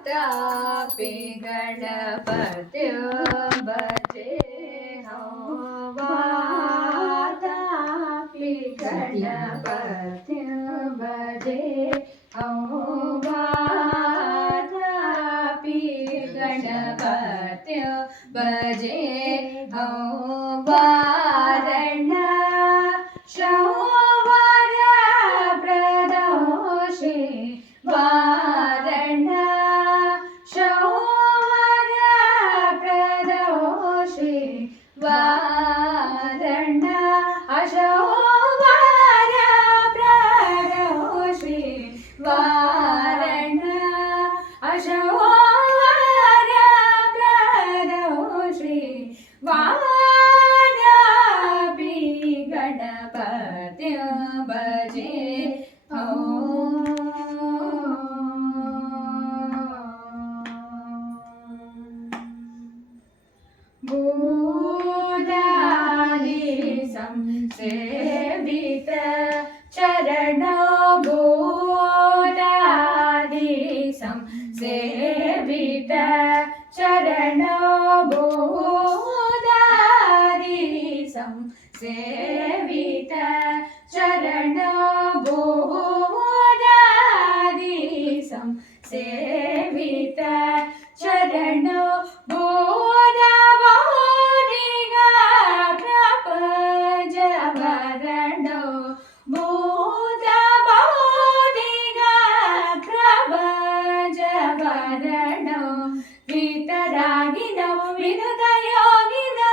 वातापि गणपत्यो भजे वातापि गणपत्यो भजे वातापि गणपत्यो भजे वारण शौवर प्रदोषे वारण शौवर प्रदोषे वारण अशौवर प्रदोषे वारण अशौवर प्रदोषे वातापि गणपत्यो भजे भूतानि संसेवित चरणो भूतानि संसेवित चरणो भूतानि संसेवित चरणो भूतानि संसेवित चरणो वीतरागिनो विनुतयोगिनो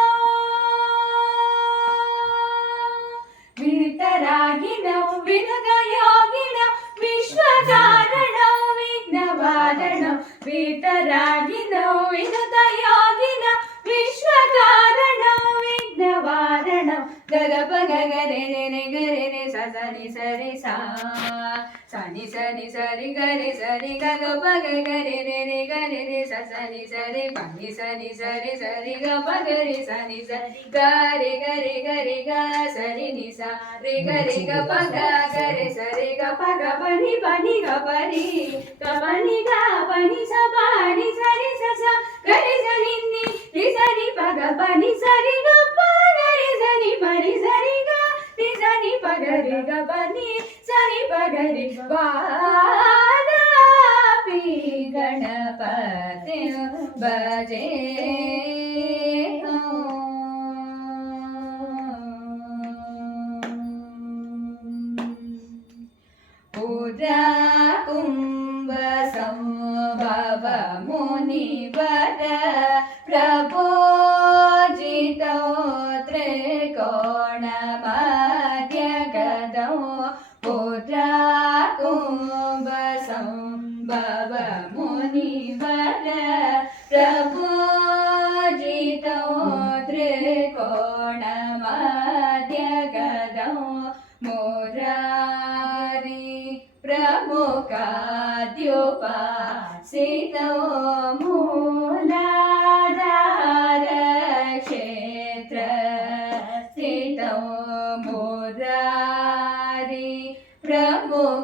वीतरागिनो विनुतयोगिनो विश्वकारणो विघ्नवारणो वीतरागिनो विनुतयोगिनो विश्वकारणो विघ्नवारणो गगप गगरे रे गरे रे सा नि सरि सा नि सरि गरे सरि गगप गगरे रे गरे रे सा नि सरि प नि सरि सरि गप गरे सा नि सरि गरे गरे गरे ग सरि नि सा रे गरे ग प ग गरे सरि ग प ग प नि ग प नि ग प नि सा प नि सरि सा सा गरे सरि नि रि सरि प ग प नि सरि ग प गरे सनि प नि सरि ग नि सनि प गरे ग प नि सनि प गरे वातापि गणपत्यो भजे पुरा कुंभ संभव मुनिवर प्रभोजितो त्रिकोण मध्य गदौ पुरा कुंभ संभव मुनिवर प्रभोजितो त्रिकोण मध्य गदौ मुरारी प्रमुखाद्योपासितो मूलाधार क्षेत्र स्थितो मुरारी प्रमुखाद्योपासितो